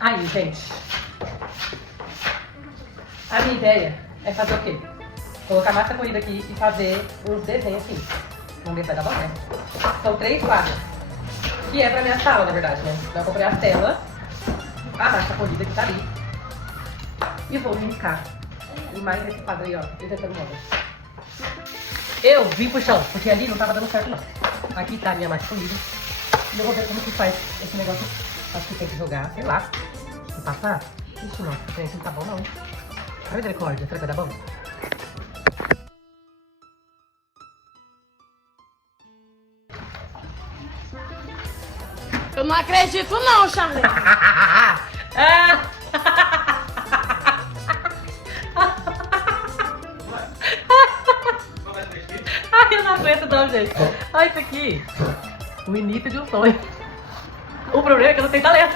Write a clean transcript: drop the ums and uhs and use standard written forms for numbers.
Aí, gente. A minha ideia é fazer o quê? Colocar massa corrida aqui e fazer uns desenhos assim. Vamos ver se vai dar bom, né? São 3 quadros. Que é pra minha sala, na verdade, né? Então eu comprei a tela, a massa corrida que tá ali. E vou riscar. E mais esse quadro aí, ó. Desenhando móvel. Eu vim pro chão, porque ali não tava dando certo, não. Aqui tá a minha massa corrida. E eu vou ver como que faz esse negócio. Acho que tem que jogar, sei lá. Se passar. Ixi, nossa, esse não tá bom, não. A misericórdia, será que vai dar bom? Eu não acredito não, Charlie. Ai, eu não aguento não, gente. Olha isso aqui. O início de um sonho. O problema é que eu não tenho talento.